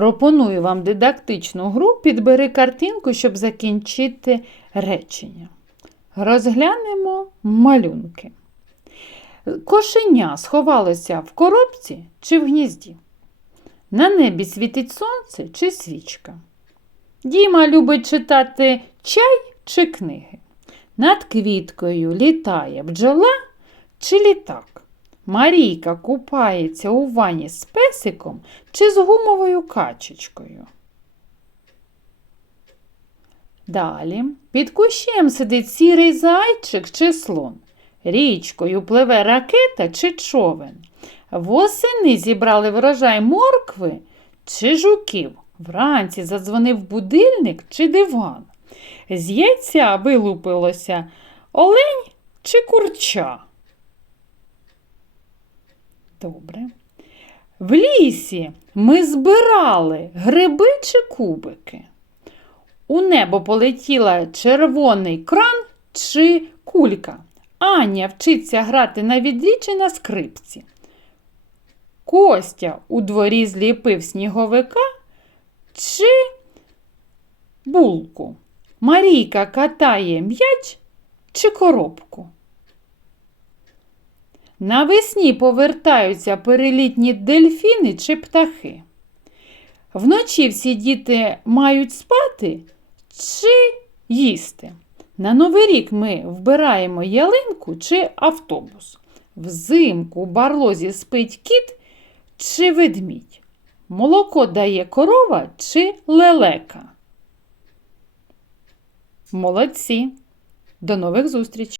Пропоную вам дидактичну гру підбери картинку, щоб закінчити речення. Розглянемо малюнки. Кошеня сховалося в коробці чи в гнізді? На небі світить сонце чи свічка? Діма любить читати чай чи книги. Над квіткою літає бджола чи літак. Марійка купається у ванні з песиком чи з гумовою качечкою. Далі під кущем сидить сірий зайчик чи слон. Річкою пливе ракета чи човен. Восени зібрали врожай моркви чи жуків. Вранці задзвонив будильник чи диван. З яйця вилупилося олень чи курча. Добре. В лісі ми збирали гриби чи кубики. У небо полетіла червоний кран чи кулька. Аня вчиться грати на відрі чи на скрипці. Костя у дворі зліпив сніговика чи булку. Марійка катає м'яч чи коробку. Навесні повертаються перелітні дельфіни чи птахи. Вночі всі діти мають спати чи їсти. На Новий рік ми вбираємо ялинку чи автобус. Взимку у барлозі спить кіт чи ведмідь. Молоко дає корова чи лелека. Молодці! До нових зустрічей!